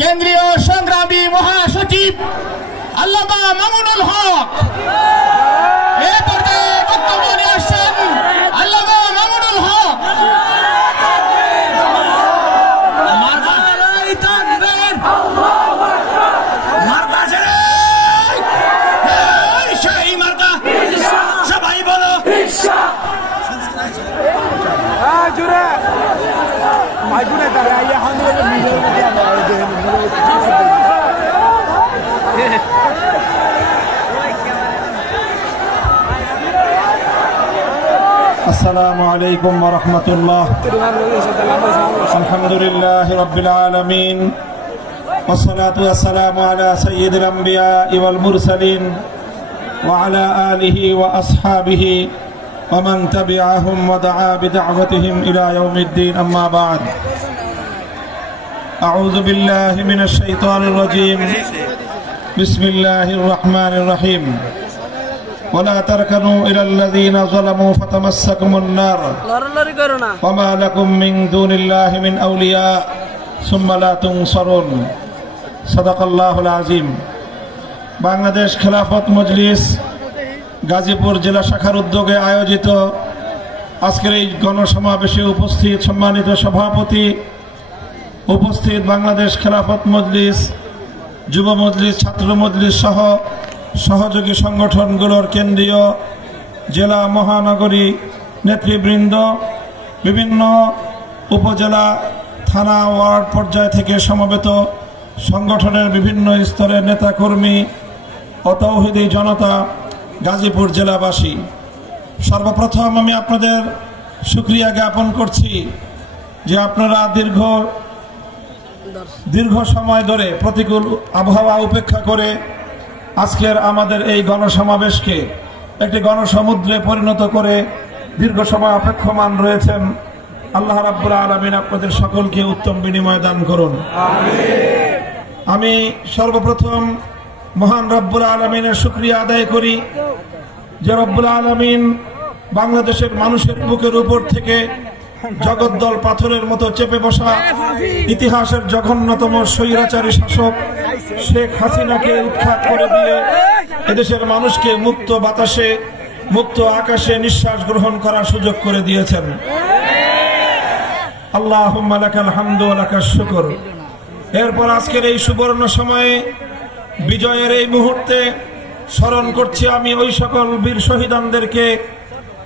কেন্দ্রীয় সংগ্রামী মহাসচিব আল্লামা মামুনুল হক এ পর্যায়ে বক্তব্য নিয়ে আসছেন আল্লামা মামুনুল হক। সবাই বলো السلام عليكم ورحمة الله. الحمد لله رب العالمين والصلاة والسلام على سيد الأنبياء والمرسلين وعلى آله وأصحابه ومن تبعهم ودعا بدعوتهم إلى يوم الدين. أما بعد، أعوذ بالله من الشيطان الرجيم. بسم الله الرحمن الرحيم. ولا تركنوا إلى الذين ظلموا فتمسكم النار وما لكم من دون الله من أولياء ثم لا تنصرون. صدق الله العظيم. বাংলাদেশ খেলাফত মজলিস গাজীপুর জেলা শাখার উদ্যোগে আয়োজিত আজকের এই গণসমাবেশে উপস্থিত সম্মানিত সভাপতি, উপস্থিত বাংলাদেশ খেলাফত মজলিস, যুব মজলিস, ছাত্র মজলিস সহ সহযোগী সংগঠনগুলোর কেন্দ্রীয়, জেলা, মহানগরী নেতৃবৃন্দ, বিভিন্ন উপজেলা, থানা, ওয়ার্ড পর্যায় থেকে সমবেত সংগঠনের বিভিন্ন স্তরের নেতাকর্মী ও তৌহিদি জনতা, গাজীপুর জেলাবাসী, সর্বপ্রথম আমি আপনাদের শুকরিয়া জ্ঞাপন করছি যে আপনারা দীর্ঘ সময় ধরে প্রতিকূল আবহাওয়া উপেক্ষা করে আজকের আমাদের এই গণসমাবেশকে একটি গণসমুদ্রে পরিণত করে দীর্ঘ সময় অপেক্ষমান রয়েছেন। আল্লাহ রাব্বুল আলামিন আপনাদের সকলকে উত্তম বিনিময় দান করুন। আমি সর্বপ্রথম মহান রব্বুল আলামিনের শুকরিয়া আদায় করি যে রব্বুল আলামিন বাংলাদেশের মানুষের বুকের উপর থেকে জগদ্দল পাথরের মতো চেপে বসা ইতিহাসের জঘন্যতম স্বৈরাচারী শাসক শেখ হাসিনাকে উৎখাত করে দিয়ে এদেশের মানুষকে মুক্ত বাতাসে, মুক্ত আকাশে নিঃশ্বাস গ্রহণ করার সুযোগ করে দিয়েছেন। আল্লাহুম্মা লাকাল হামদু ওয়া লাকাশ শুকর। এরপর আজকের এই সুবর্ণ সময়ে, বিজয়ের এই মুহূর্তে স্মরণ করছি আমি ওই সকল বীর শহীদানদেরকে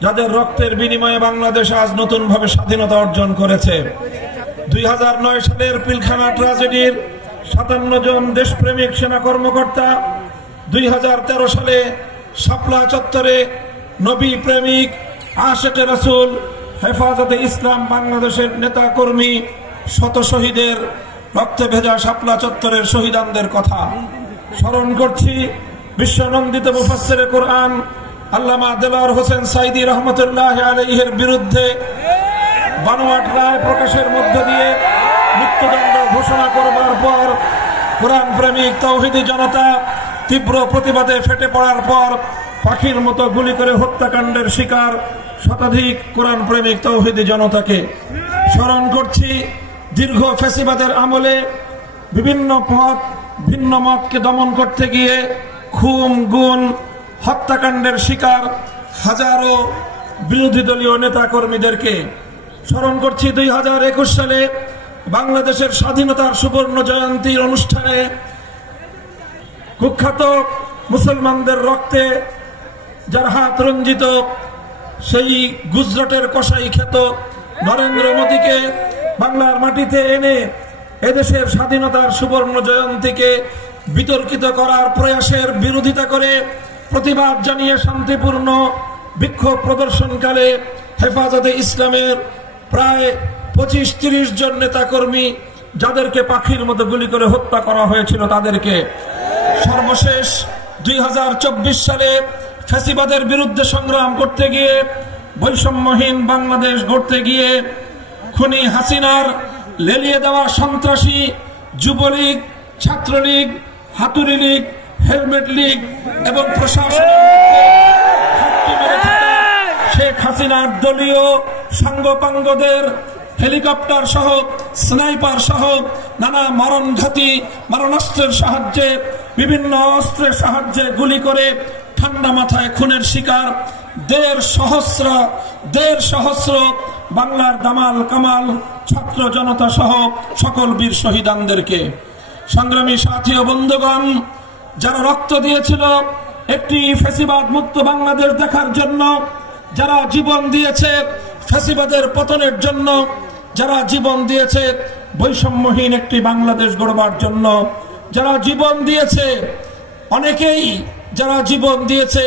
যাদের রক্তের বিনিময়ে বাংলাদেশ আজ নতুনভাবে স্বাধীনতা অর্জন করেছে। 2009 সালের পিলখানা ট্র্যাজেডির 57 জন দেশপ্রেমিক সেনা কর্মকর্তা, 2013 সালে শাপলা চত্বরে নবী প্রেমিক, আশেকে রাসূল, হেফাজতে ইসলাম বাংলাদেশের নেতা কর্মী, শত শহীদের রক্তে ভেজা শাপলা চত্বরের শহীদানদের কথা স্মরণ করছি। বিশ্বনন্দিত মুফাসসিরে কোরআন আল্লামা দেলোয়ার হোসেন সাইদি রহমতুল্লাহ আলাইহির বিরুদ্ধে বানোয়াট রায় প্রকাশের মধ্য দিয়ে মৃত্যুদণ্ড ঘোষণা করবার পর কোরআন প্রেমিক তৌহিদি জনতা তীব্র প্রতিবাদে ফেটে পড়ার পর পাখির মতো গুলি করে হত্যাকাণ্ডের শিকার শতাধিক কোরআন প্রেমিক তৌহিদি জনতাকে স্মরণ করছি। দীর্ঘ ফ্যাসিবাদের আমলে বিভিন্ন ভিন্ন মতকে দমন করতে গিয়ে খুন, গুম, হত্যাকাণ্ডের শিকার হাজারো বিরোধী দলীয় নেতা কর্মীদেরকে স্মরণ করছি। 2021 সালে বাংলাদেশের স্বাধীনতার সুবর্ণ জয়ন্তীর অনুষ্ঠানে কুখ্যাত মুসলমানদের রক্তে যার হাত রঞ্জিত সেই গুজরাটের কসাই খ্যাত নরেন্দ্র মোদীকে বাংলার মাটিতে এনে এদেশের স্বাধীনতার সুবর্ণ জয়ন্তীকে বিতর্কিত করার প্রয়াসের বিরোধিতা করে প্রতিবাদ জানিয়ে শান্তিপূর্ণ বিক্ষোভ প্রদর্শনকালে হেফাজতে ইসলামের প্রায় 25-30 জন নেতাকর্মী যাদেরকে পাখির মতো গুলি করে হত্যা করা হয়েছিল তাদেরকে সর্বশেষ 2024 সালে ফ্যাসিবাদের বিরুদ্ধে সংগ্রাম করতে গিয়ে, বৈষম্যহীন বাংলাদেশ গড়তে গিয়ে খুনি হাসিনার লেলিয়ে দেওয়া সন্ত্রাসী যুবলীগ, ছাত্রলীগ, হাতুড়ি লীগ, হেলমেট লীগ এবং প্রশাসনের শেখ হাসিনার দলীয় সাঙ্গপাঙ্গদের হেলিকপ্টার সহ স্নাইপার সহ নানা মরণঘাতী মারণাস্ত্রের সাহায্যে, বিভিন্ন অস্ত্রের সাহায্যে গুলি করে ঠান্ডা মাথায় খুনের শিকার দেড় সহস্র বাংলার দামাল কামাল ছাত্র জনতা সহ সকল বীর শহীদানদেরকে। সংগ্রামী সাথী ও বন্ধুগণ, যারা রক্ত দিয়েছিল একটি ফ্যাসিবাদ মুক্ত বাংলাদেশ দেখার জন্য, যারা জীবন দিয়েছে ফ্যাসিবাদের পতনের জন্য, যারা জীবন দিয়েছে বৈষম্যহীন একটি বাংলাদেশ গড়বার জন্য, যারা জীবন দিয়েছে, অনেকেই যারা জীবন দিয়েছে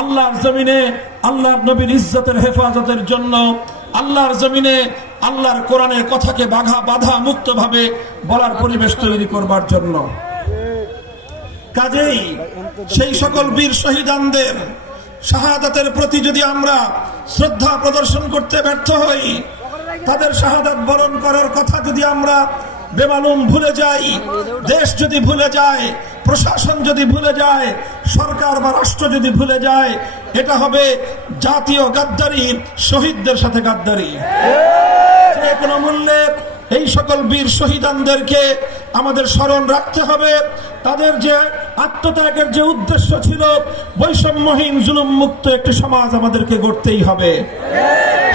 আল্লাহর জমিনে আল্লাহর নবীর ইজ্জতের হেফাজতের জন্য, আল্লাহর জমিনে আল্লাহর কোরআনের কথাকে বাধা মুক্ত ভাবে বলার পরিবেশ তৈরি করবার জন্য। কাজেই সেই সকল বীর শহীদানদের শাহাদাতের প্রতি যদি আমরা শ্রদ্ধা প্রদর্শন করতে ব্যর্থ হই, তাদের শাহাদাত বরণ করার কথা যদি আমরা বেমালুম ভুলে যাই, দেশ যদি ভুলে যায়, প্রশাসন যদি ভুলে যায়, সরকার বা রাষ্ট্র যদি ভুলে যায়, এটা হবে জাতীয় গাদ্দারি, শহীদদের সাথে গাদ্দারি। যে কোনো মূল্যে এই সকল বীর শহীদানদেরকে আমাদের স্মরণ রাখতে হবে। তাদের যে আত্মত্যাগের যে উদ্দেশ্য ছিল, বৈষম্যহীন জুলুম মুক্ত একটি সমাজ আমাদেরকে গড়তেই হবে।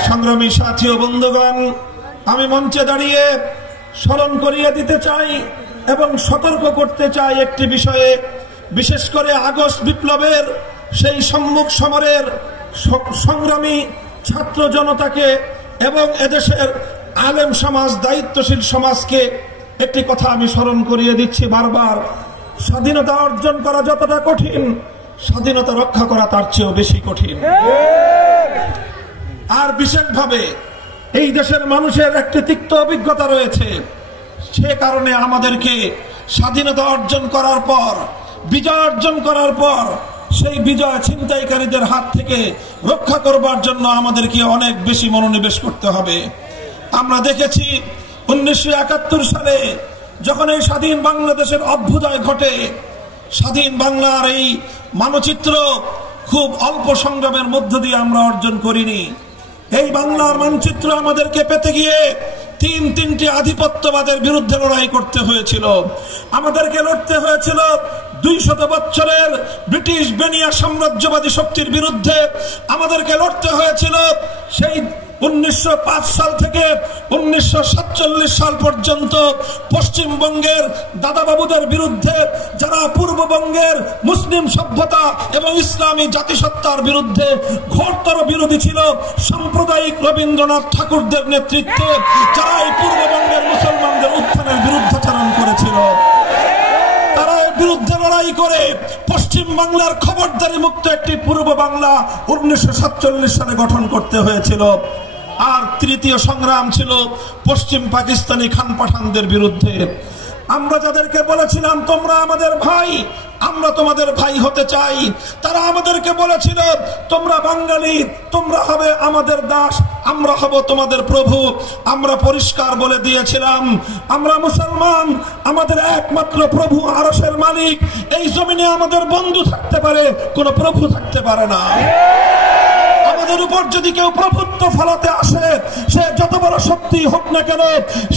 সংগ্রামী সাথী ও বন্ধুগণ, আমি মঞ্চে দাঁড়িয়ে স্মরণ করিয়ে দিতে চাই এবং সতর্ক করতে চাই একটি বিষয়ে, বিশেষ করে আগস্ট বিপ্লবের সেই সম্মুখ সমরের সংগ্রামী ছাত্র জনতাকে এবং এদেশের আলেম সমাজ, দায়িত্বশীল সমাজকে একটি কথা আমি স্মরণ করিয়ে দিচ্ছি বারবার। স্বাধীনতা অর্জন করা যতটা কঠিন, স্বাধীনতা রক্ষা করা তার চেয়েও বেশি কঠিন। আর বিশেষভাবে এই দেশের মানুষের একটি তিক্ত অভিজ্ঞতা রয়েছে। সে কারণে আমাদেরকে স্বাধীনতা অর্জন করার পর, বিজয় অর্জন করার পর সেই বিজয় ছিনতাইকারীদের হাত থেকে রক্ষা করবার জন্য আমাদেরকে অনেক বেশি মনোনিবেশ করতে হবে। আমরা দেখেছি 1971 সালে যখন এই স্বাধীন বাংলাদেশের অভ্যুদয় ঘটে, স্বাধীন বাংলার এই মানচিত্র খুব অল্প সংগ্রামের মধ্য দিয়ে আমরা অর্জন করিনি। এই বাংলার মানচিত্র আমাদেরকে পেতে গিয়ে তিনটি আধিপত্যবাদের বিরুদ্ধে লড়াই করতে হয়েছিল। আমাদেরকে লড়তে হয়েছিল 200 বছরের ব্রিটিশ বেনিয়া সাম্রাজ্যবাদী শক্তির বিরুদ্ধে। আমাদেরকে লড়তে হয়েছিল সেই 1905 সাল থেকে 1947 সাল পর্যন্ত পশ্চিমবঙ্গের দাদাবাবুদের বিরুদ্ধে, যারা পূর্ববঙ্গের মুসলিম সভ্যতা এবং ইসলামী জাতিসত্তার বিরুদ্ধে ঘোরতর বিরোধী ছিল। সাম্প্রদায়িক রবীন্দ্রনাথ ঠাকুরদের নেতৃত্বে যারা এই পূর্ববঙ্গের মুসলমানদের উত্থানের বিরুদ্ধাচরণ করেছিল, তারা এর বিরুদ্ধে লড়াই করে পশ্চিম বাংলার খবরদারি মুক্ত একটি পূর্ব বাংলা 1947 সালে গঠন করতে হয়েছিল। আর তৃতীয় সংগ্রাম ছিল পশ্চিম পাকিস্তানি খান পাঠানদের বিরুদ্ধে। আমরা যাদেরকে বলেছিলাম তোমরা আমাদের ভাই, আমরা তোমাদের ভাই হতে চাই, তারা আমাদেরকে বলেছিল তোমরা বাঙালি, তোমরা হবে আমাদের দাস, আমরা হব তোমাদের প্রভু। আমরা পরিষ্কার বলে দিয়েছিলাম আমরা মুসলমান, আমাদের একমাত্র প্রভু আরশের মালিক। এই জমিনে আমাদের বন্ধু থাকতে পারে, কোনো প্রভু থাকতে পারে না। আমাদের উপর যদি কেউ প্রভুত্ব ফলাতে আসে, সে যত বড় শক্তি হোক না কেন,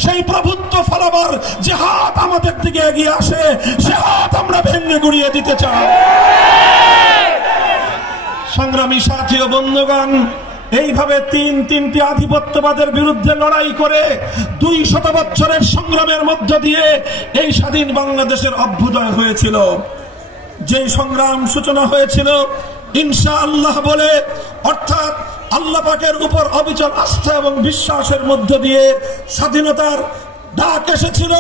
সেই প্রভুত্ব ফলাবার যে হাত আমাদের দিকে এগিয়ে আসে, সে হাত আমরা ভেঙে গুড়িয়ে দিতে চাই। সংগ্রামী সাথী ও বন্ধুগণ, এইভাবে তিনটি আধিপত্যবাদের বিরুদ্ধে লড়াই করে 200 বছরের সংগ্রামের মধ্য দিয়ে এই স্বাধীন বাংলাদেশের অভ্যুদয় হয়েছিল। যে সংগ্রাম সূচনা হয়েছিল ইনশাআল্লাহ বলে, অর্থাৎ আল্লাহ পাকের উপর অবিচল আস্থা এবং বিশ্বাসের মধ্য দিয়ে স্বাধীনতার ডাক এসেছিল।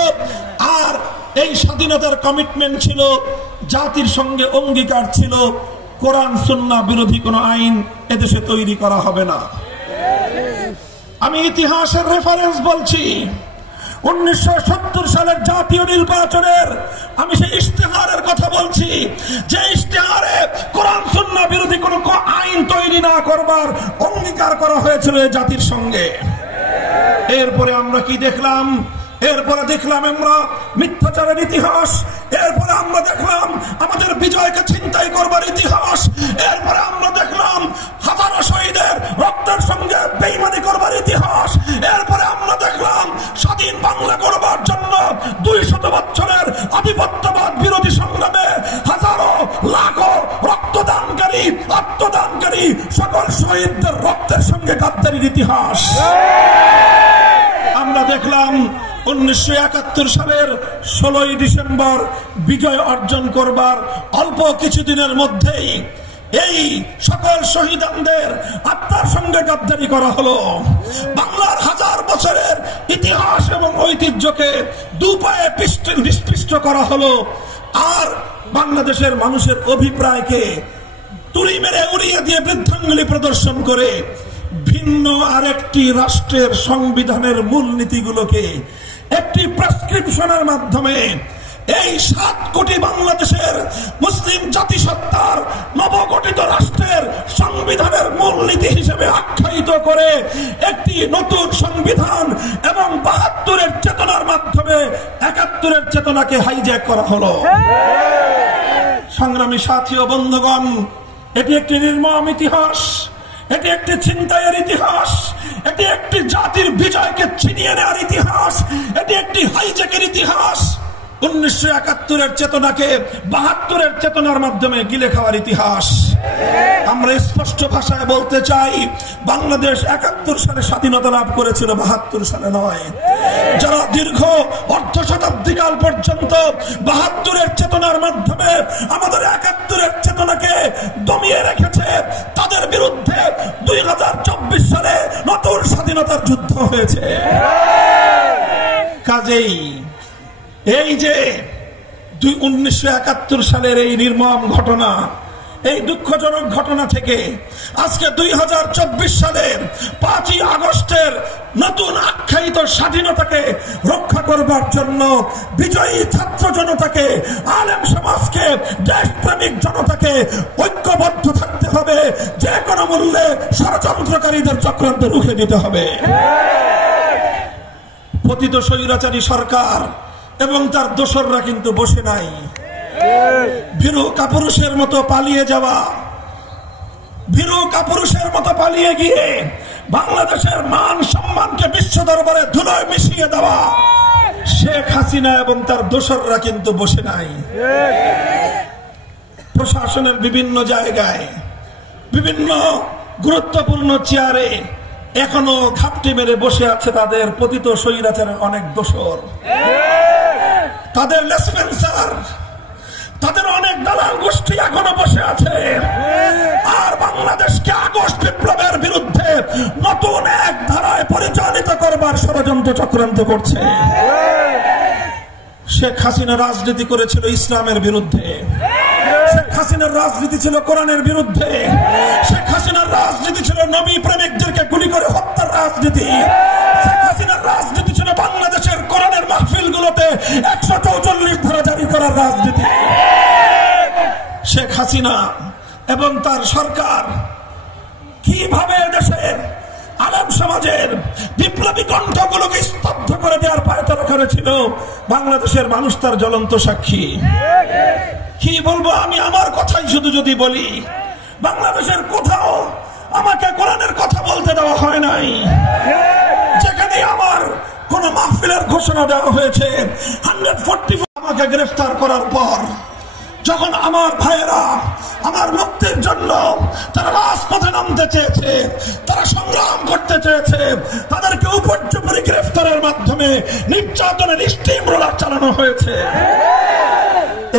আর এই স্বাধীনতার কমিটমেন্ট ছিল, জাতির সঙ্গে অঙ্গীকার ছিল, কোরআন সুন্নাহ বিরোধী কোনো আইন এদেশে তৈরি করা হবে না। আমি ইতিহাসের রেফারেন্স বলছি। 1970 সালের জাতীয় নির্বাচনের আমি সেই ইশতেহারের কথা বলছি, যে ইশতেহারে কোরআন সুন্নাহ বিরোধী কোনো আইন তৈরি না করবার অঙ্গীকার করা হয়েছিল এই জাতির সঙ্গে। এরপরে আমরা কি দেখলাম? এরপরে দেখলাম আমরা মিথ্যাচারের ইতিহাস, এরপরে আমরা দেখলাম আমাদের বিজয়কে ছিনতাই করবার ইতিহাস, এরপরে আমরা দেখলাম হাজারো শহীদের রক্তের সঙ্গে বেঈমানি করবার ইতিহাস, এরপরে আমরা দেখলাম স্বাধীন বাংলা গড়বার জন্য 200 বছরের আধিপত্যবাদ বিরোধী সংগ্রামে হাজারো লাখো রক্তদানকারী আত্মদানকারী সকল শহীদদের রক্তের সঙ্গে গাদ্দারির ইতিহাস। আমরা দেখলাম 1971 সালের 16ই ডিসেম্বর বিজয় অর্জন করবার অল্প কিছুদিনের মধ্যেই এই সকল শহীদদের আত্মার সঙ্গে গাদ্দারি করা হলো। বাংলার হাজার বছরের ইতিহাস এবং ঐতিহ্যকে দুপায়ে নিষ্পৃষ্ট করা হলো। আর বাংলাদেশের মানুষের অভিপ্রায়কে তুড়ি মেরে উড়িয়ে দিয়ে বৃদ্ধাঙ্গুলি প্রদর্শন করে ভিন্ন আরেকটি রাষ্ট্রের সংবিধানের মূলনীতিগুলোকে একটি প্রেসক্রিপশনের মাধ্যমে এই 7 কোটি বাংলাদেশের মুসলিম জাতিসত্তার নবগঠিত রাষ্ট্রের সংবিধানের মূলনীতি হিসেবে আখ্যায়িত করে একটি নতুন সংবিধান এবং 72-এর চেতনার মাধ্যমে 71-এর চেতনাকে হাইজ্যাক করা হলো। সংগ্রামী সাথী ও বন্ধুগণ, এটি একটি নির্মম ইতিহাস, এটি একটি ছিনতাইয়ের ইতিহাস, এটি একটি জাতির বিজয়কে ছিনিয়ে নেওয়ার ইতিহাস, এটি একটি হাইজ্যাকের ইতিহাস। 1971-এর চেতনাকে 72-এর চেতনার মাধ্যমে গিলে খাওয়ার ইতিহাস। আমরা স্পষ্ট ভাষায় বলতে চাই, বাংলাদেশ 71 সালে স্বাধীনতা লাভ করেছিল, 72 সালে নয়। যারা দীর্ঘ অর্ধ শতাব্দীকাল পর্যন্ত 72-এর চেতনার মাধ্যমে আমাদের 71-এর চেতনাকে দমিয়ে রেখেছে, তাদের বিরুদ্ধে 2024 সালে নতুন স্বাধীনতার যুদ্ধ হয়েছে। কাজেই এই যে 1971 সালের এই নির্মম ঘটনা, এই দুঃখজনক ঘটনা থেকে আজকে 2024 সালের 5ই আগস্টের নতুন আখ্যায়িত স্বাধীনতাকে রক্ষা করবার জন্য বিজয়ী ছাত্র জনতাকে, আলেম সমাজকে, দেশপ্রেমিক জনতাকে ঐক্যবদ্ধ থাকতে হবে। যে কোনো মূল্যে ষড়যন্ত্রকারীদের চক্রান্ত রুখে দিতে হবে। পতিত স্বৈরাচারী সরকার এবং তার দোসররা কিন্তু বসে নাই। ভীরু কাপুরুষের মতো পালিয়ে যাওয়া, ভীরু কাপুরুষের মতো পালিয়ে গিয়ে বাংলাদেশের মান সম্মানকে বিশ্ব দরবারে ধুলোয় মিশিয়ে দেওয়া শেখ হাসিনা এবং তার দোসররা কিন্তু বসে নাই। প্রশাসনের বিভিন্ন জায়গায়, বিভিন্ন গুরুত্বপূর্ণ চেয়ারে এখনো ঘাপটি মেরে বসে আছে তাদের পতিত স্বৈরাচারের অনেক দোসর, তাদের লেসপেন্সার, তাদের অনেক দালাল গোষ্ঠী এখনো বসে আছে। আর বাংলাদেশকে আগস্ট বিপ্লবের বিরুদ্ধে নতুন এক ধারায় পরিচালিত করবার ষড়যন্ত্র চক্রান্ত করছে। শেখ হাসিনা রাজনীতি করেছিল ইসলামের বিরুদ্ধে, শেখ হাসিনার রাজনীতি ছিল কোরআনের বিরুদ্ধে, শেখ হাসিনার রাজনীতি ছিল নবী প্রেমিকদেরকে গুলি করে হত্যার রাজনীতি, শেখ হাসিনার রাজনীতি ছিল বাংলাদেশের কোরআনের মাহফিলগুলোতে 144 ধারা জারি করার রাজনীতি। শেখ হাসিনা এবং তার সরকার কিভাবে দেশের আলেম সমাজের বিপ্লবী কণ্ঠগুলোকে স্তব্ধ করে দেওয়ার পায়তারা করেছিল, বাংলাদেশের মানুষ তার জ্বলন্ত সাক্ষী। কি বলবো আমি, আমার কথাই শুধু যদি বলি, বাংলাদেশের কোথাও আমাকে কোরআনের কথা বলতে দেওয়া হয় নাই। যেখানে আমার কোন মাহফিলের ঘোষণা দেওয়া হয়েছে, 144 আমাকে গ্রেফতার করার পর যখন আমার ভাইয়েরা আমার মুক্তির জন্য তারা রাজপথে নামতে চেয়েছে, তারা সংগ্রাম করতে চেয়েছে, তাদেরকে উপর্যুপরি গ্রেফতারের মাধ্যমে নির্যাতনের স্টিম রোলার চালানো হয়েছে।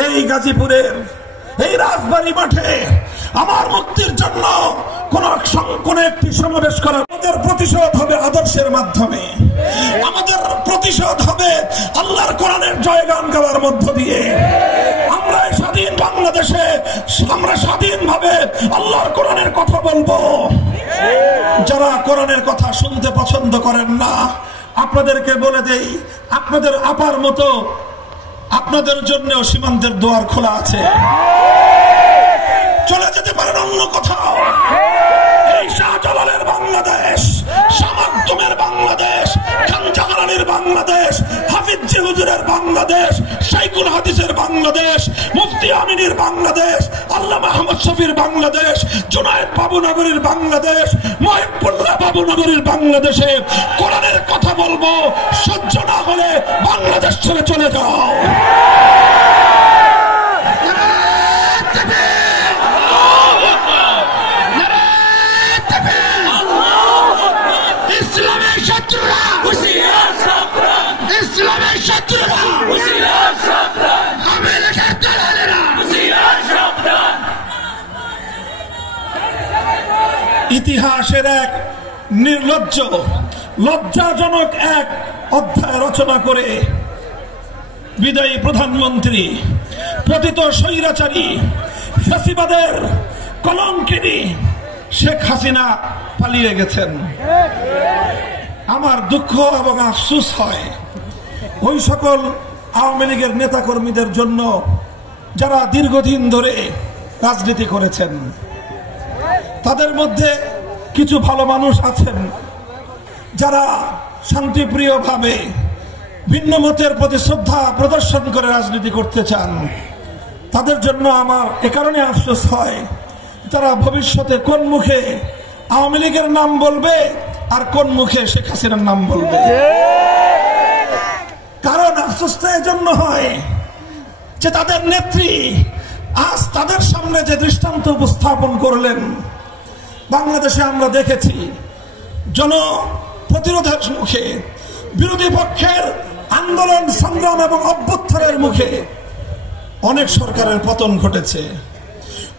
এই গাজীপুরের এই রাজবাড়ী মাঠে আমার মুক্তির জন্য কোন একটি সমাবেশ করা, আমাদের প্রতিশোধ হবে আদর্শের মাধ্যমে, আমাদের প্রতিশোধ হবে আল্লাহর কোরআনের জয়গান গাওয়ার মধ্য দিয়ে। আমরা স্বাধীন বাংলাদেশে আমরা স্বাধীনভাবে আল্লাহর কোরআনের কথা বলবো। যারা কোরআনের কথা শুনতে পছন্দ করেন না, আপনাদেরকে বলে দেই, আপনাদের আপার মতো আপনাদের জন্য সীমান্তের দুয়ার খোলা আছে, চলে যেতে পারেন অন্য কোথাও। এই শাহজালালের বাংলাদেশ, সামাদ্দুমের বাংলাদেশ, খান জাহানারীর বাংলাদেশ, হাফিজ জি হুজুরের বাংলাদেশ, শাইখুল হাদিসের বাংলাদেশ, মুফতি আমিনীর বাংলাদেশ, আল্লামা আহমদ শফির বাংলাদেশ, জুনায়েদ বাবুনগরীর বাংলাদেশ, মহিবুল্লাহ বাবুনগরীর বাংলাদেশে কোরআনের কথা বলবো, সহ্য না হলে বাংলাদেশ ছেড়ে চলে যাও। ইসলামের শত্রুরা হুঁশিয়ার সাবধান, ইসলামের শত্রুরা হুঁশিয়ার সাবধান, আমেরিকার দালালেরা হুঁশিয়ার সাবধান। ইতিহাসের এক নির্লজ্জ, লজ্জাজনক এক অধ্যায় রচনা করে বিদায়ী প্রধানমন্ত্রী, পতিত স্বৈরাচারী, ফ্যাসিবাদের কলঙ্কিনী শেখ হাসিনা পালিয়ে গেছেন। আমার দুঃখ এবং আফসোস হয় ওই সকল আওয়ামী লীগের নেতাকর্মীদের জন্য যারা দীর্ঘদিন ধরে রাজনীতি করেছেন। তাদের মধ্যে কিছু ভালো মানুষ আছেন যারা শান্তিপ্রিয়ভাবে ভিন্ন মতের প্রতি শ্রদ্ধা প্রদর্শন করে রাজনীতি করতে চান। তাদের জন্য আমার এ কারণে আফসোস হয়, তারা ভবিষ্যতে কোন মুখে আওয়ামী লীগের নাম বলবে আর কোন মুখে শেখ হাসিনার নাম বলবে। কারণ আফসোসটা এজন্য হয় যে তাদের নেত্রী আজ তাদের সামনে যে দৃষ্টান্ত উপস্থাপন করলেন, বাংলাদেশে আমরা দেখেছি জনপ্রতিরোধের মুখে, বিরোধী পক্ষের আন্দোলন সংগ্রাম এবং অভ্যুত্থানের মুখে অনেক সরকারের পতন ঘটেছে।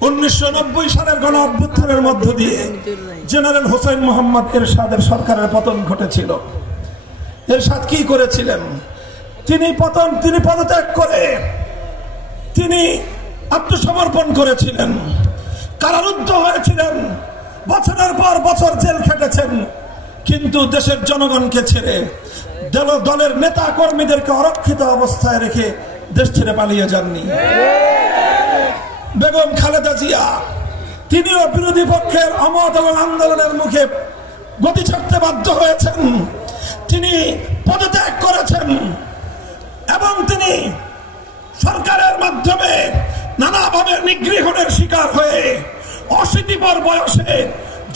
1990 সালের গণ অভ্যুত্থানের মধ্য দিয়ে জেনারেল হোসেন মোহাম্মদ এরশাদের সরকারের পতন ঘটেছিল। এরশাদ কি করেছিলেন? তিনি পদত্যাগ করে তিনি আত্মসমর্পণ করেছিলেন, কারারুদ্ধ হয়েছিলেন, বছরের পর বছর জেল খেটেছেন, কিন্তু দেশের জনগণকে ছেড়ে দলের নেতা কর্মীদেরকে অরক্ষিত অবস্থায় রেখে দেশ ছেড়ে পালিয়ে যাননি। বেগম খালেদা জিয়া তিনিও বিরোধী পক্ষের অমত এবং আন্দোলনের মুখে গতি ছাড়তে বাধ্য হয়েছেন। তিনি পদত্যাগ করেছেন এবং তিনি সরকারের মাধ্যমে নানাভাবে নিগৃহণের শিকার হয়ে 80 বয়সে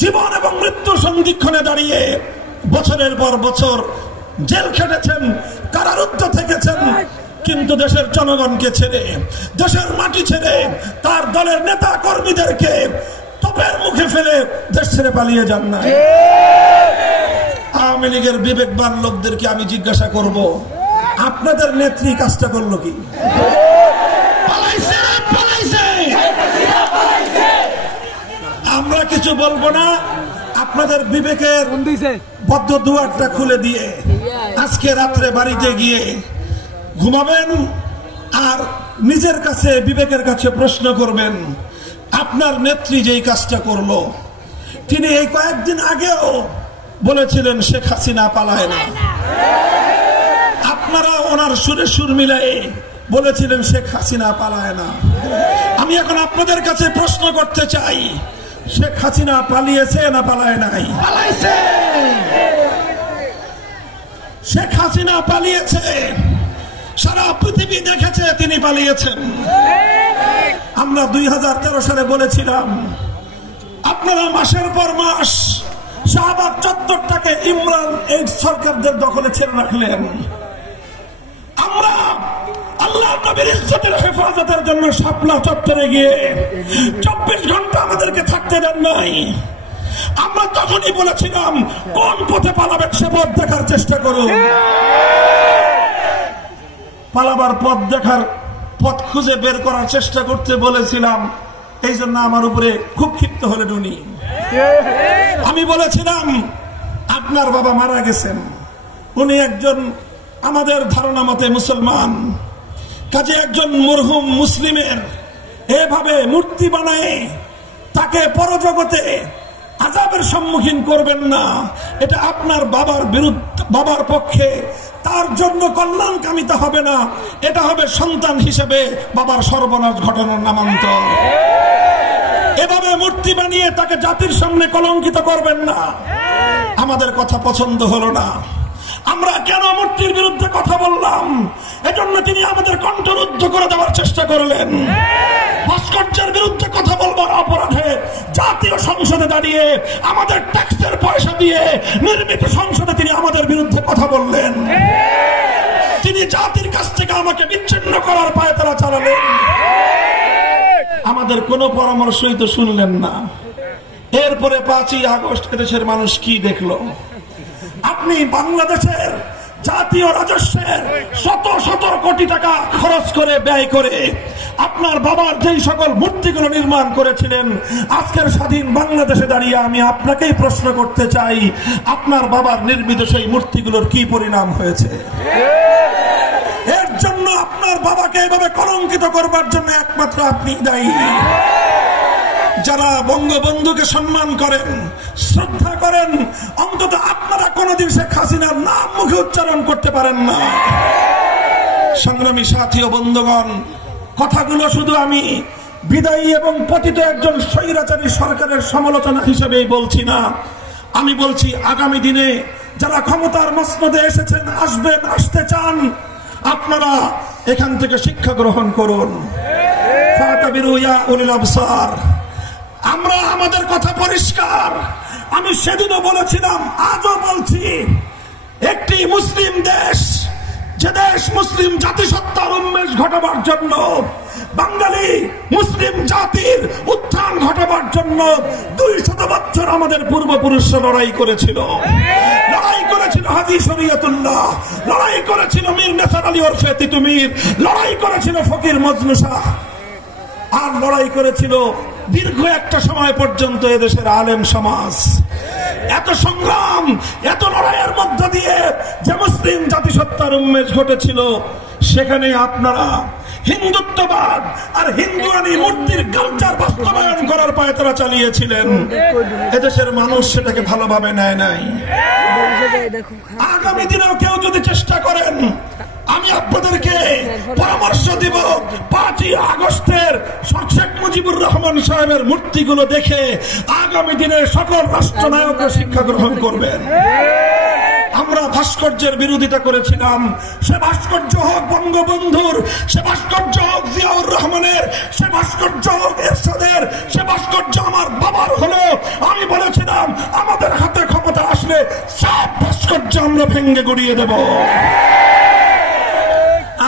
জীবন এবং মৃত্যু সন্ধিক্ষণে দাঁড়িয়ে বছরের পর বছর জেল খেটেছেন, কারারুদ্ধ থেকেছেন, কিন্তু দেশের জনগণকে ছেড়ে, দেশের মাটি ছেড়ে, তার দলের নেতা কর্মীদেরকে তোপের মুখে ফেলে দেশ ছেড়ে পালিয়ে যান না। আওয়ামী লীগের বিবেকবান লোকদেরকে আমি জিজ্ঞাসা করব, আপনাদের নেত্রী কাজটা করলো কি? আমরা কিছু বলবো না, আপনাদের বিবেকের বদ্ধ দুয়ারটা খুলে দিয়ে আজকে রাত্রে বাড়িতে গিয়ে ঘুমাবেন আর নিজের কাছে, বিবেকের কাছে প্রশ্ন করবেন, আপনার নেত্রী যেই কাজটা করলো, তিনি এই কয়েকদিন আগেও বলেছিলেন শেখ হাসিনা পালায় না। আপনারা ওনার সুরে সুর মিলাই বলেছিলেন শেখ হাসিনা পালায় না। আমি এখন আপনাদের কাছে প্রশ্ন করতে চাই, শেখ হাসিনা পালিয়েছে না পালায় নাই? পালাইছে। শেখ হাসিনা পালিয়েছে, সারা পৃথিবী দেখেছে তিনি পালিয়েছেন। আমরা 2013 সালে বলেছিলাম আপনারা মাসের পর মাস শাহবাগ চত্বরটাকে ইমরান এই সরকারদের দখলে ছেড়ে রাখলেন। আমরা আল্লাহ নবীর ইজ্জতের হেফাজতের জন্য শাপলা চত্বরে গিয়ে 24 ঘন্টা আমাদেরকে থাকতে দেন নাই। আমরা তখনই বলেছিলাম কোন পথে পালাবেন সে পথ দেখার চেষ্টা করুন। পালাবার পথ খুঁজে বের করার চেষ্টা করতে বলেছিলাম, এই জন্য আমার উপরে খুব ক্ষিপ্ত হলেন উনি। আমি বলেছিলাম আপনার বাবা মারা গেছেন, উনি একজন আমাদের ধারণা মতে মুসলমান, কাজে একজন মরহুম মুসলিমের এভাবে মূর্তি বানায় তাকে পরজগতে আযাবের সম্মুখীন করবেন না, এটা আপনার বাবার বিরুদ্ধে, বাবার পক্ষে তার জন্য কল্যাণকামিতা হবে না, এটা হবে সন্তান হিসেবে বাবার সর্বনাশ ঘটানোর নামান্তর। এভাবে মূর্তি বানিয়ে তাকে জাতির সামনে কলঙ্কিত করবেন না। আমাদের কথা পছন্দ হলো না, আমরা কেন মূর্তির বিরুদ্ধে কথা বললাম, এজন্য তিনি আমাদের কণ্ঠরুদ্ধ করে দেওয়ার চেষ্টা করলেন। ভাস্কর্যের বিরুদ্ধে কথা বলবার অপরাধে জাতীয় সংসদে দাঁড়িয়ে আমাদের ট্যাক্সের পয়সা দিয়ে নির্মিত সংসদে তিনি আমাদের বিরুদ্ধে কথা বললেন। তিনি জাতির কাছ থেকে আমাকে বিচ্ছিন্ন করার পায়তারা চালালেন। আমাদের কোনো পরামর্শই তো শুনলেন না। এরপরে 5ই আগস্ট দেশের মানুষ কি দেখলো? আপনি বাংলাদেশের জাতীয় রাজস্বের শত শত কোটি টাকা খরচ করে ব্যয় করে আপনার বাবার যেই সকল মূর্তিগুলো নির্মাণ করেছিলেন, আজকের স্বাধীন বাংলাদেশে দাঁড়িয়ে আমি আপনাকেই প্রশ্ন করতে চাই, আপনার বাবার নির্মিত সেই মূর্তিগুলোর কি পরিণাম হয়েছে? এর জন্য আপনার বাবাকে এভাবে কলঙ্কিত করবার জন্য একমাত্র আপনি দায়ী। যারা বঙ্গবন্ধুকে সম্মান করেন, শ্রদ্ধা করেন, অন্তত আপনারা কোনদিন শেখ হাসিনার নাম মুখে উচ্চারণ করতে পারেন না। সংগ্রামী সাথী ও বন্ধুগণ, কথাগুলো শুধু আমি বিদায়ী এবং পতিত একজন স্বৈরাচারী সরকারের সমালোচনা হিসেবেই বলছি না। আমি বলছি আগামী দিনে যারা ক্ষমতার মসনদে এসেছেন, আসবেন, আসতে চান, আপনারা এখান থেকে শিক্ষা গ্রহণ করুন। ফাতাবিরু ইয়া উলিল আবসার। আমরা আমাদের কথা পরিষ্কার। আমি সেদিনও বলেছিলাম, আজও বলছি, একটি মুসলিম দেশ, যে দেশ মুসলিম জাতিসত্তার উন্মেষ ঘটাবার জন্য, বাঙালি মুসলিম জাতির উত্থান ঘটাবার জন্য 200 বছর আমাদের পূর্বপুরুষরা লড়াই করেছিল। লড়াই করেছিল হাজী শরীয়তুল্লাহ, লড়াই করেছিল মীর নেসার আলী ওরফে তিতু মীর, লড়াই করেছিল ফকির মজনু শাহ, আর লড়াই করেছিল দীর্ঘ একটা সময় পর্যন্ত এদেশের আলেম সমাজ। এত সংগ্রাম, এত লড়াইয়ের মধ্য দিয়ে যে মুসলিম জাতিসত্তার উন্মেষ ঘটেছিল, সেখানে আপনারা হিন্দুত্ববাদ আর হিন্দুয়ানি মূর্তির কালচার বাস্তবায়ন করার পায়তারা চালিয়েছিলেন। এদেশের মানুষ সেটাকে ভালোভাবে নেয় নাই। আগামী দিনেও কেউ যদি চেষ্টা করেন, আমি আপনাদেরকে পরামর্শ দিব, 5ই আগস্টের শেখ মুজিবুর রহমান সাহেবের মূর্তিগুলো দেখে আগামী দিনে সকল রাষ্ট্রনায়করা শিক্ষা গ্রহণ করবেন। আমরা ভাস্কর্যের বিরোধিতা করেছিলাম, সে ভাস্কর্য হোক বঙ্গবন্ধুর, সে ভাস্কর্য হোক জিয়াউর রহমানের, সে ভাস্কর্য হোক এরশাদের, সে ভাস্কর্য আমার বাবার হলো। আমি বলেছিলাম আমাদের হাতে ক্ষমতা আসলে সব ভাস্কর্য আমরা ভেঙে গড়িয়ে দেব।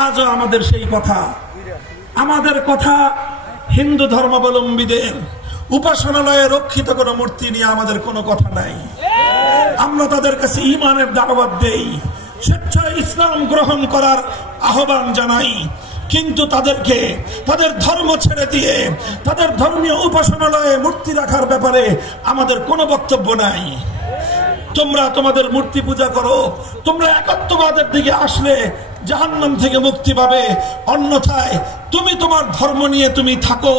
আজও আমাদের সেই কথা। আমাদের কথা হিন্দু ধর্মাবলম্বীদের উপাসনালয়ে রক্ষিত কোনো মূর্তি নিয়ে আমাদের কোনো কথা নাই। আমরা তাদের কাছে ঈমানের দাওয়াত দেই, স্বেচ্ছায় ইসলাম গ্রহণ করার আহ্বান জানাই, কিন্তু তাদেরকে তাদের ধর্ম ছেড়ে দিয়ে তাদের ধর্মীয় উপাসনালয়ে মূর্তি রাখার ব্যাপারে আমাদের কোনো বক্তব্য নাই। তোমরা তোমাদের মূর্তি পূজা করো, তোমরা একাত্মবাদের দিকে আসলে জাহান্নাম থেকে মুক্তি পাবে, অন্যথায় তুমি তোমার ধর্ম নিয়ে তুমি থাকো।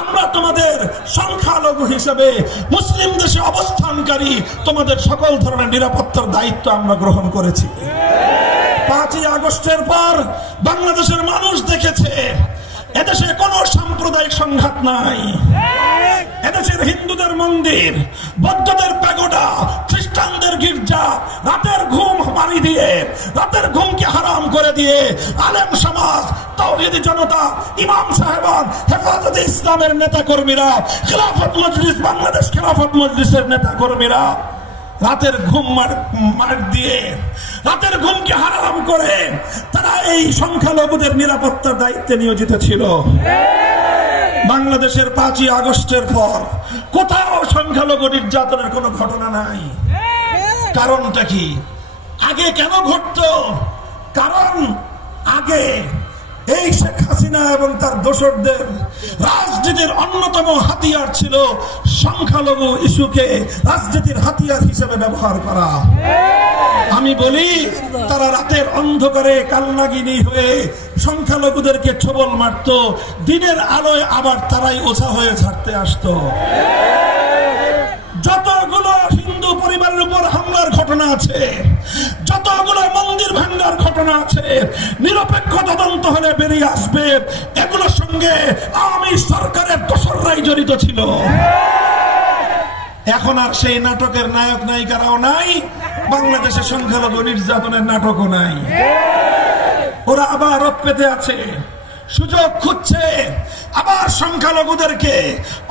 আমরা তোমাদের সংখ্যালঘু হিসেবে মুসলিম দেশে অবস্থানকারী তোমাদের সকল ধরনের নিরাপত্তার দায়িত্ব আমরা গ্রহণ করেছি। 5ই আগস্টের পর বাংলাদেশের মানুষ দেখেছে এদেশে কোনো সাম্প্রদায়িক সংঘাত নাই। এদেশের হিন্দুদের মন্দির, বৌদ্ধদের প্যাগোডা, খ্রিস্টানদের গির্জা রাতের ঘুম মারি দিয়ে, রাতের ঘুমকে হারাম করে দিয়ে আলেম সমাজ, তাওহীদি জনতা, ইমাম সাহেবান, হেফাজতে ইসলামের নেতা কর্মীরা, খেলাফত মজলিস, বাংলাদেশ খেলাফত মজলিসের নেতা কর্মীরা রাতের ঘুম মার দিয়ে, রাতের ঘুমকে হারাম করে তারা এই সংখ্যালঘুদের নিরাপত্তার দায়িত্বে নিয়োজিত ছিল। বাংলাদেশের 5ই আগস্টের পর কোথাও সংখ্যালঘু নির্যাতনের কোনো ঘটনা নাই। কারণটা কি? আগে কেন ঘটতো? কারণ আগে এই শেখ হাসিনা এবং তার দোসরদের রাজনীতির অন্যতম হাতিয়ার ছিল সংখ্যালঘু ইস্যুকে রাজনীতির হাতিয়ার হিসেবে ব্যবহার করা। আমি বলি, তারা রাতের অন্ধকারে কালনাগিনী হয়ে সংখ্যালঘুদেরকে ছোবল মারত, দিনের আলোয় আবার তারাই ওঝা হয়ে ছাড়তে আসতো। যতগুলো হিন্দু পরিবারের উপর হামলার ঘটনা আছে, যতগুলো মন্দির ভাঙার ঘটনা আছে, নিরপেক্ষ তদন্ত হলে বেরিয়ে আসবে এগুলোর সঙ্গে আওয়ামী সরকারের দোসররা তারাই জড়িত ছিল। এখন আর সেই নাটকের নায়ক নায়িকারাও নাই, বাংলাদেশে সংখ্যালঘু নির্যাতনের নাটকও নাই। ওরা আবার রোদ পেতে আছে, সুযোগ খুঁজছে, আবার সংখ্যালঘুদেরকে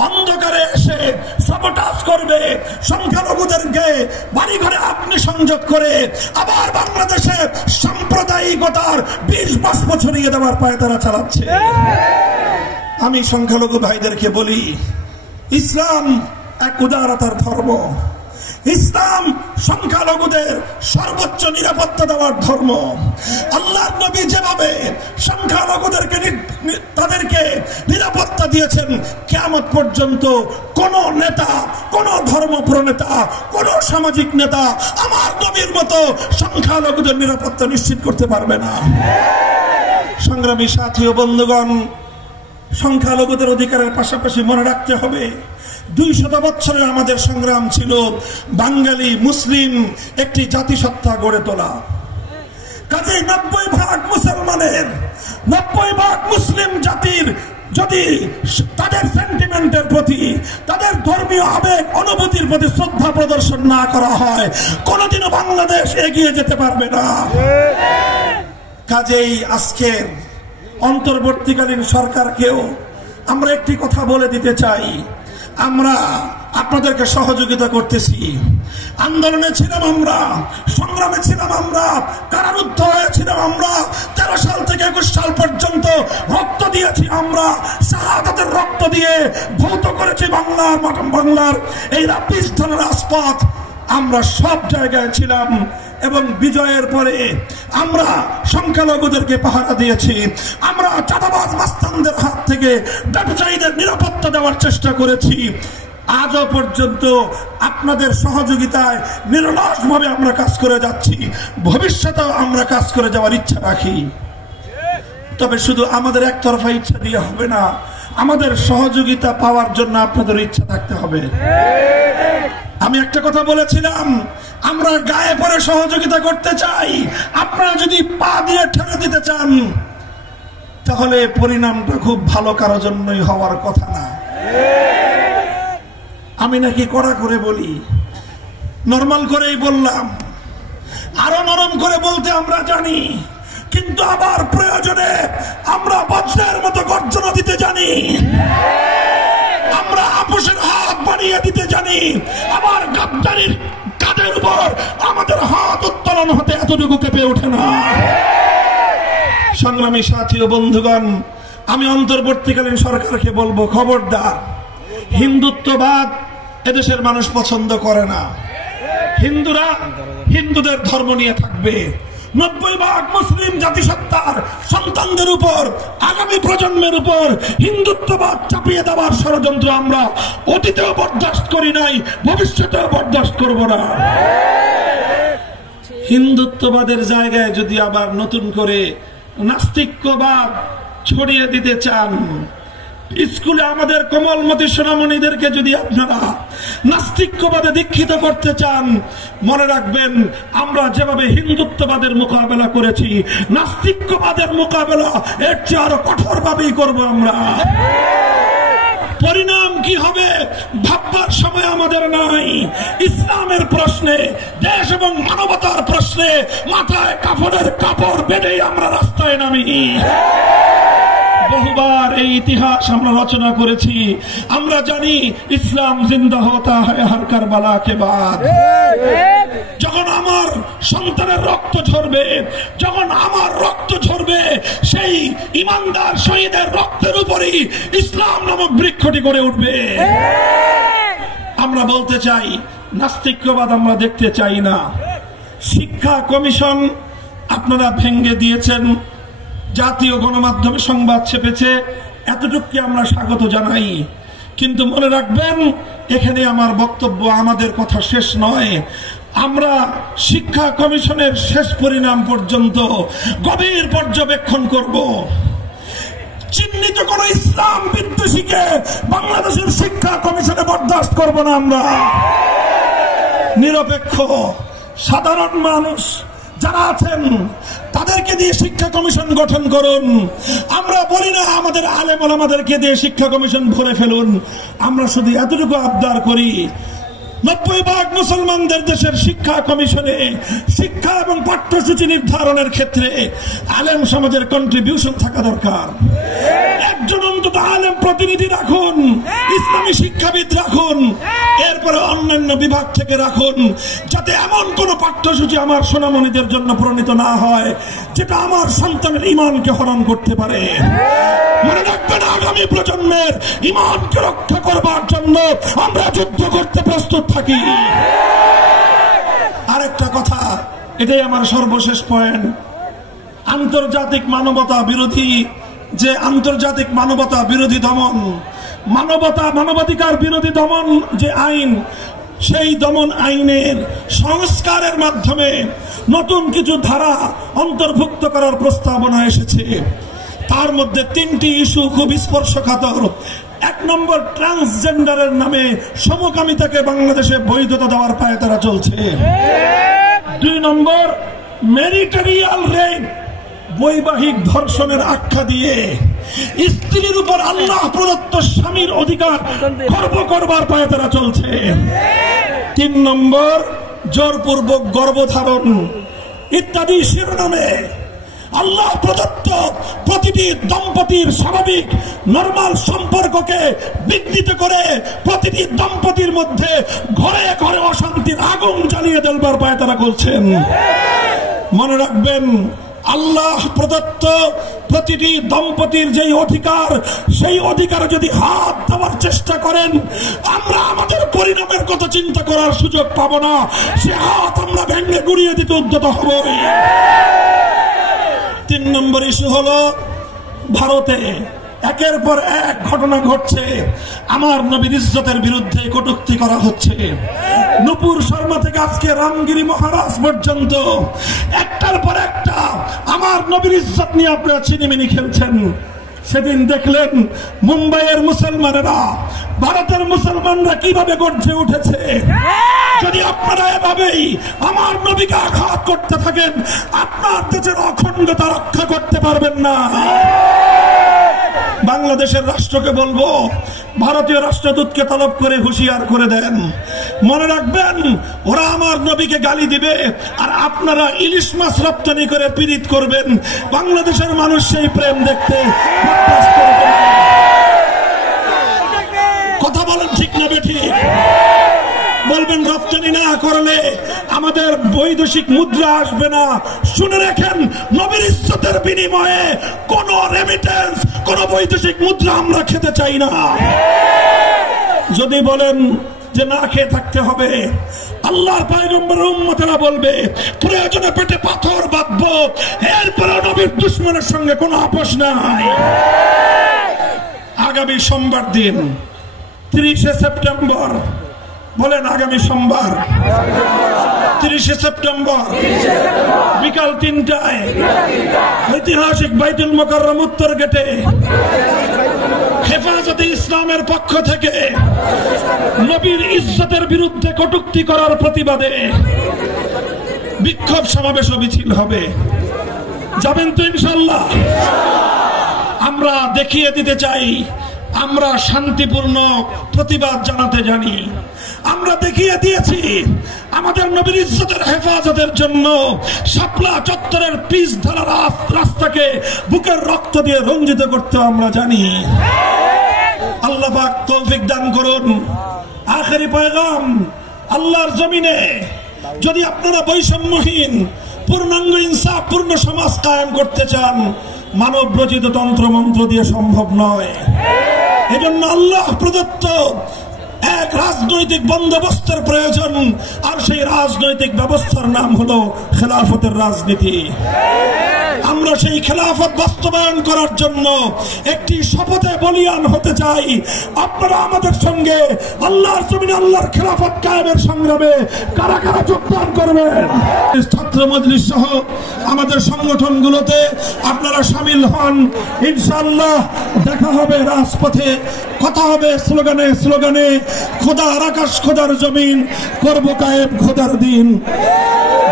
অন্ধকারে এসে সাবোটাজ করবে, সংখ্যালঘুদেরকে বাড়ি ঘরে অগ্নিসংযোগ করে আবার বাংলাদেশে সাম্প্রদায়িকতার 20 বাষ্প ছড়িয়ে দেওয়ার পায়তারা চালাচ্ছে। আমি সংখ্যালঘু ভাইদেরকে বলি, ইসলাম এক উদারতার ধর্ম। ইসলাম সংখ্যালঘুদের সর্বোচ্চ নিরাপত্তা দেওয়ার ধর্ম। আল্লাহর নবী যেভাবে তাদেরকে নিরাপত্তা দিয়েছেন, কিয়ামত পর্যন্ত কোন নেতা, কোন ধর্ম প্রনেতা, কোন সামাজিক নেতা আমার নবীর মতো সংখ্যালঘুদের নিরাপত্তা নিশ্চিত করতে পারবে না। সংগ্রামী সাথী ও বন্ধুগণ, সংখ্যালঘুদের অধিকারের পাশাপাশি মনে রাখতে হবে 200 বছরের আমাদের সংগ্রাম ছিল বাঙালি মুসলিম একটি জাতিসত্তা গড়ে তোলা। কাজেই 90% মুসলমানের, 90% মুসলিম জাতির যদি তাদের সেন্টিমেন্টের প্রতি, তাদের ধর্মীয় আবেগ অনুভূতির প্রতি শ্রদ্ধা প্রদর্শন না করা হয়, কোনোদিনও বাংলাদেশ এগিয়ে যেতে পারবে না। কাজেই আজকের অন্তর্বর্তীকালীন সরকারকেও আমরা একটি কথা বলে দিতে চাই, আমরা আপনাদেরকে সহযোগিতা করতেছি। আন্দোলনে ছিলাম আমরা, সংগ্রামে ছিলাম আমরা, কারারুদ্ধ হয়েছিলাম আমরা, 13 সাল থেকে 21 সাল পর্যন্ত রক্ত দিয়েছি আমরা, শাহাদাতের রক্ত দিয়ে ভৌত করেছি বাংলার এই রাজধানী রাজপথ। আমরা সব জায়গায় ছিলাম এবং বিজয়ের পরে আমরা সংখ্যালঘুদেরকে পাহারা দিয়েছি। আমরা চাঁদাবাজ মাস্তানদের হাত থেকে ব্যবসায়ীদের নিরাপত্তা দেওয়ার চেষ্টা করেছি। আজও পর্যন্ত আপনাদের সহযোগিতায় নিরলসভাবে আমরা কাজ করে যাচ্ছি, ভবিষ্যতেও আমরা কাজ করে যাওয়ার ইচ্ছা রাখি। তবে শুধু আমাদের একতরফা ইচ্ছা দিয়ে হবে না, আমাদের সহযোগিতা পাওয়ার জন্য আপনাদের ইচ্ছা থাকতে হবে। আমি একটা কথা বলেছিলাম, আমরা গায়ে পড়ে সহযোগিতা করতে চাই। আপনারা যদি পা দিয়ে ঠেলে দিতে চান, তাহলে পরিণামটা খুব ভালো কারোর জন্যই হওয়ার কথা না। আমি নাকি কড়া করে বলি, নরমাল করেই বললাম, আরো নরম করে বলতে আমরা জানি, কিন্তু আবার প্রয়োজনে আমরা বজ্রের মতো গর্জনা দিতে জানি, আমরা আপোষের হাত বাড়িয়ে দিতে জানি, আবার গাদ্দারির কাঁধের উপর আমাদের হাত উত্তোলন হতে এতটুকু কেঁপে ওঠে না। সংগ্রামী সাথী ও বন্ধুগণ, আমি অন্তর্বর্তীকালীন সরকারকে বলবো, খবরদার, হিন্দুত্ববাদ এদেশের মানুষ পছন্দ করে না। হিন্দুরা হিন্দুদের ধর্ম নিয়ে থাকবে। 90% মুসলিম জাতিসত্তার সন্তানদের উপর, আগামী প্রজন্মের উপর হিন্দুত্ববাদ চাপিয়ে দেওয়ার ষড়যন্ত্র আমরা অতীতেও বরদাস্ত করি নাই, ভবিষ্যতেও বরদাস্ত করব না। হিন্দুত্ববাদের জায়গায় যদি আবার নতুন করে নাস্তিক্যবাদ ছড়িয়ে দিতে চান, স্কুলে আমাদের কোমলমতি সোনামণিদেরকে যদি আপনারা নাস্তিক্যবাদে দীক্ষিত করতে চান, মনে রাখবেন, আমরা যেভাবে হিন্দুত্ববাদের মোকাবেলা করেছি, নাস্তিক্যবাদের মোকাবেলা এর চেয়ে আরো কঠোরভাবেই করব আমরা। পরিণাম কি হবে ভাববার সময় আমাদের নাই। ইসলামের প্রশ্নে, দেশ এবং মানবতার প্রশ্নে মাথায় কাফনের কাপড় বেঁধেই আমরা রাস্তায় নামি। বহুবার এই ইতিহাস আমরা রচনা করেছি। আমরা জানি ইসলাম জিন্দা হতা হ্যায় হর কারবালা কে বাদ। যখন আমার সন্তানের রক্ত ঝরবে, যখন আমার রক্ত ঝরবে, সেই ইমানদার শহীদের রক্তের উপরেই ইসলাম নামক বৃক্ষটি গড়ে উঠবে। আমরা বলতে চাই, নাস্তিক্যবাদ আমরা দেখতে চাই না। শিক্ষা কমিশন আপনারা ভেঙে দিয়েছেন, জাতীয় গণমাধ্যমে সংবাদ ছেপেছে, এতটুকু আমরা স্বাগত জানাই। কিন্তু মনে রাখবেন, এখানে আমার বক্তব্য, আমাদের কথা শেষ নয়। আমরা শিক্ষা কমিশনের শেষ পরিণাম পর্যন্ত গভীর পর্যবেক্ষণ করব। চিহ্নিত কোন ইসলাম বিদ্বেষীকে বাংলাদেশের শিক্ষা কমিশনে বরদাস্ত করব না। আমরা নিরপেক্ষ সাধারণ মানুষ যারা আছেন তাদেরকে দিয়ে শিক্ষা কমিশন গঠন করুন। আমরা বলি না আমাদের আপনাদের আলেম ওলামাদেরকে দিয়ে শিক্ষা কমিশন ভরে ফেলুন। আমরা শুধু এতটুকু আবদার করি, 90% মুসলমানদের দেশের শিক্ষা কমিশনে শিক্ষা এবং পাঠ্যসূচি নির্ধারণের ক্ষেত্রে আলেম সমাজের কন্ট্রিবিউশন থাকা দরকার। একজন অন্তত আলেম প্রতিনিধি রাখুন, ইসলামী শিক্ষাবিদ রাখুন, এরপরে অন্যান্য বিভাগ থেকে রাখুন, যাতে এমন কোন পাঠ্যসূচি আমার সোনামণিদের জন্য প্রণীত না হয় যেটা আমার সন্তানের ঈমানকে হরণ করতে পারে। মনে রাখবেন, আগামী প্রজন্মের ঈমানকে রক্ষা করবার জন্য আমরা যুদ্ধ করতে প্রস্তুত থাকি। আরেকটা কথা, এটাই আমার সর্বশেষ পয়েন্ট। আন্তর্জাতিক মানবতা বিরোধী যে আন্তর্জাতিক মানবতা বিরোধী দমন, মানবাধিকার বিরোধী দমন যে আইন, সেই দমন আইনের সংস্কারের মাধ্যমে নতুন কিছু ধারা অন্তর্ভুক্ত করার প্রস্তাবনা এসেছে। তার মধ্যে 3টি ইস্যু খুব স্পর্শকাতর। 1 নম্বর, ট্রান্সজেন্ডারের নামে সমকামিতাকে বাংলাদেশে বৈধতা দেওয়ার পায়ে তারা চলছে। 2 নম্বর, ম্যারিটারিয়াল রেপ, বৈবাহিক ধর্ষণের আখ্যা দিয়ে স্ত্রীর উপর আল্লাহ প্রদত্ত স্বামীর অধিকার খর্ব করবার পায়ে তারা চলছে। 3 নম্বর, জোরপূর্বক গর্ভধারণ ইত্যাদি শিরোনামে আল্লাহ প্রদত্ত প্রতিটি দম্পতির স্বাভাবিক নরমাল সম্পর্ককে বিঘ্নিত করে প্রতিটি দম্পতির মধ্যে ঘরে ঘরে অশান্তির আগুন জ্বালিয়ে দেবার পায়ে তারা করছেন। মনে রাখবেন, আল্লাহ প্রদত্ত প্রতিটি দম্পতির যেই অধিকার, সেই অধিকার যদি হাত দেওয়ার চেষ্টা করেন, আমরা আমাদের পরিণামের কথা চিন্তা করার সুযোগ পাবো না। সে হাত আমরা ভেঙে গুড়িয়ে দিতে উদ্যত হব। 3 নম্বর ইস্যু হলো, ভারতে একের পর এক ঘটনা ঘটছে। আমার নবীর ইজ্জতের বিরুদ্ধে কটূক্তি করা হচ্ছে। নুপুর শর্মা থেকে আজকে রামগিরি মহারাজ পর্যন্ত একটার পর একটা আমার নবীর ইজ্জত নিয়ে আপনারা ছিনিমিনি খেলছেন। সেদিন দেখলেন মুম্বাইয়ের মুসলমানেরা, ভারতের মুসলমানরা কিভাবে গর্জে উঠেছে। যদি আপনারা এভাবেই আমার নবীকে আঘাত করতে থাকেন, আপনার দেশের অখণ্ডতা রক্ষা করতে পারবেন না। বাংলাদেশের রাষ্ট্রকে বলবো, ভারতীয় রাষ্ট্রদূতকে তলব করে হুঁশিয়ার করে দেন। মনে রাখবেন, ওরা আমার নবীকে গালি দিবে আর আপনারা ইলিশ মাছ রপ্তানি করে পীড়িত করবেন। বাংলাদেশের মানুষ সেই প্রেম দেখতে কথা বলেন, ঠিক না বেঠিক? বলবেন রপ্তানি না করলে আমাদের বৈদেশিক মুদ্রা আসবে না। শুনে রাখেন, নবীর ইজ্জতের বিনিময়ে কোন রেমিটেন্স, কোন বৈদেশিক মুদ্রা আমরা খেতে চাই না। যদি বলেন যে না খেয়ে থাকতে হবে, আল্লাহর পয়গম্বরের উম্মতেরা বলবে প্রয়োজনে পেটে পাথর বাঁধবো, এরপরে নবীর দুশমনের সঙ্গে কোনো আপোষ নাই। আগামী সোমবার দিন 30শে সেপ্টেম্বর, বলেন আগামী সোমবার 30শে সেপ্টেম্বর বিকাল 3টায় ঐতিহাসিক বাইতুল মোকাররম উত্তর গেটে হেফাজতে ইসলামের পক্ষ থেকে নবীর ইজ্জতের বিরুদ্ধে কটূক্তি করার প্রতিবাদে বিক্ষোভ সমাবেশ ও মিছিল হবে। যাবেন তো ইনশাআল্লাহ? আমরা দেখিয়ে দিতে চাই আমরা শান্তিপূর্ণ প্রতিবাদ জানাতে জানি। আমরা দেখিয়ে দিয়েছি আমাদের নবীর ইজ্জতের হেফাজতের জন্য শাপলা চত্বরের পিচ ধরা রাস্তাকে বুকের রক্ত দিয়ে রঞ্জিত করতে আমরা জানি। আল্লাহ পাক তৌফিক দান করুন। আখেরি পয়গাম, আল্লাহর জমিনে যদি আপনারা বৈষম্যহীন পূর্ণাঙ্গ ইনসাফ পূর্ণ সমাজ কায়েম করতে চান, মানব রচিত তন্ত্র মন্ত্র দিয়ে সম্ভব নয়। এজন্য আল্লাহ প্রদত্ত এক রাজনৈতিক বন্দোবস্তের প্রয়োজন, আর সেই রাজনৈতিক ব্যবস্থার নাম হলো খেলাফতের রাজনীতি। আমরা সেই খেলাফত বাস্তবায়ন করার জন্য একটি শপথে বলিয়ান হতে চাই। আপনারা আমাদের সঙ্গে আল্লাহর জমিনে আল্লাহর খেলাফত কায়েমের সংগ্রামে কারা কারা যোগদান করবেন? ছাত্র মজলিস সহ আমাদের সংগঠনগুলোতে আপনারা শামিল হন। ইনশাআল্লাহ দেখা হবে রাজপথে, কথা হবে স্লোগানে স্লোগানে। খোদার আকাশ, খোদার জমিন, করব কায়েম খোদার দিন।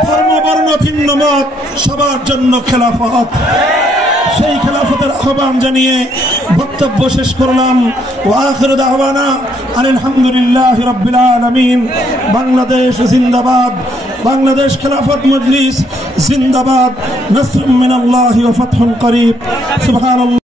ধর্ম বর্ণ ভিন্ন মত, সবার জন্য খেলাফত। সেই খেলাফতের আহ্বান জানিয়ে বক্তব্য শেষ করলাম। ওয়া আখিরু দাওয়ানা আলহামদুলিল্লাহি রাব্বিল আলামিন। বাংলাদেশ জিন্দাবাদ, বাংলাদেশ খেলাফত মজলিস জিন্দাবাদ। নাসরুম মিনাল্লাহি ওয়া ফাতহুন করিব। সুবহানাল্লাহ।